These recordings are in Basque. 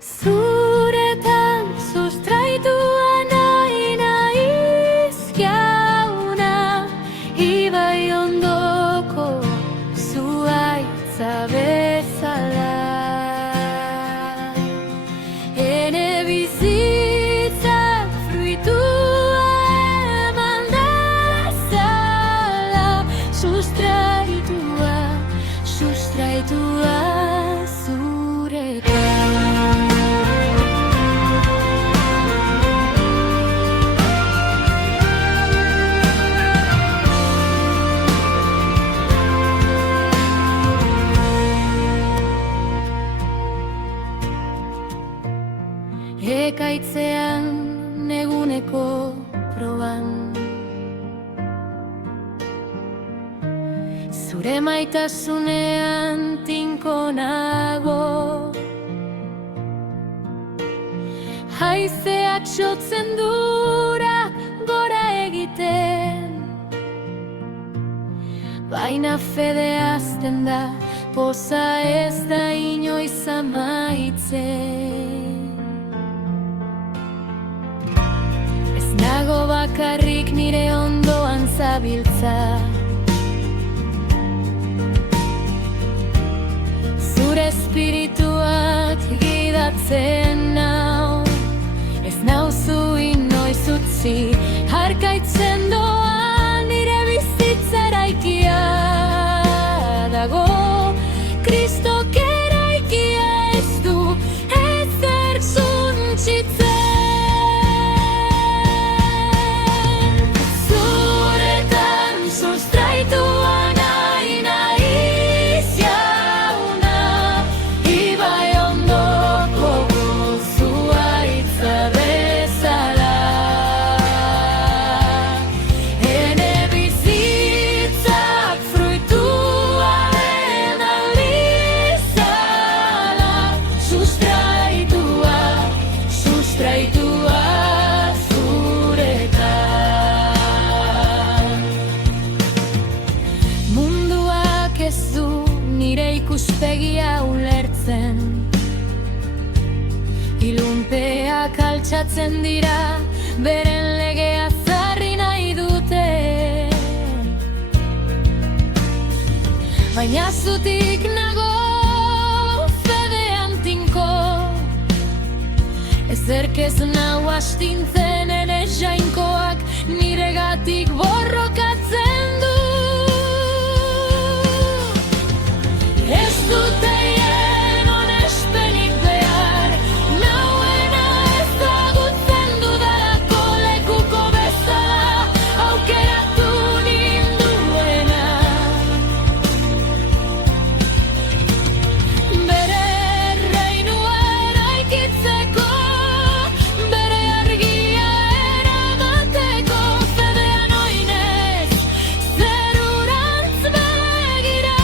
Zuretan sustraitua nahi naiz jauna, ibai ondoko zuhaitza bezala. Ene bizitzak fruitua eman dezala, sustraitua zuretan. Ekaitzean neguneko proban, zure maitasunean tinko nago. Haizeak sotzen dura gora egiten, baina fede hazten da, poza ez da inoiz amaitzen. Nago bakarrik nire ondoan zabiltza, zure espirituak gidatzen nau, ez nauzu inoiz utzi, harkaitzen doan nire bizitza eraikia dago. Kristok eraikia ez du ezer suntsitzen. Ikuspegia ulertzen, ilunpeak altxatzen dira, beren legea zarri nahi dute. Baina zutik nago fedean tinko, ezerk ez nau astintzen, ere jainkoak niregatik borrokatzen du. Ez dute hien onespenik behar, nauena ezagutzen dudalako, lekuko bezala aukeratu ninduena. Bere reinua eraikitzeko, bere argia eramateko, fedean oinez zerurantz begira.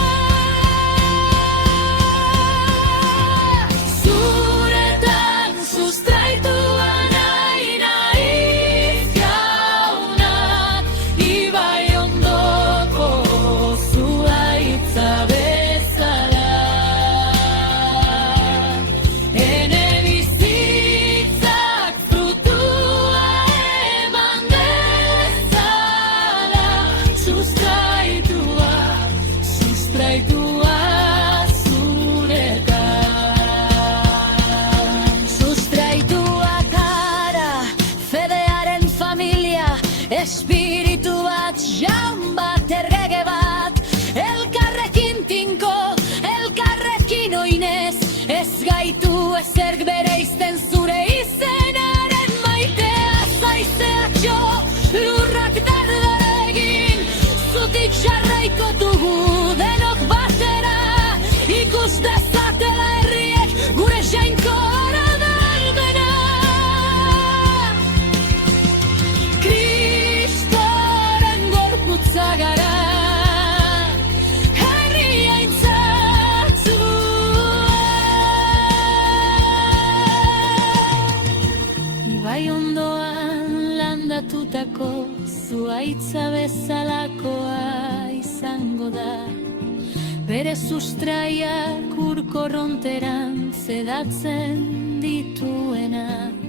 Espiritu bat, jaun bat, errege bat, elkarrekin tinko, elkarrekin oinez, ez gaitu ezerk bereizten zure izenaren maitea. Zaizeak jo, lurrak dardara egin, zutik jarraiko dugu denok batera, ikus dezatela herriek gure jainko aradalmena. Zagara, herria intzatzua. Ibai ondoan landatutako zuhaitza bezalakoa izango da, bere sustraiak ur korronterantz sedatzen dituena.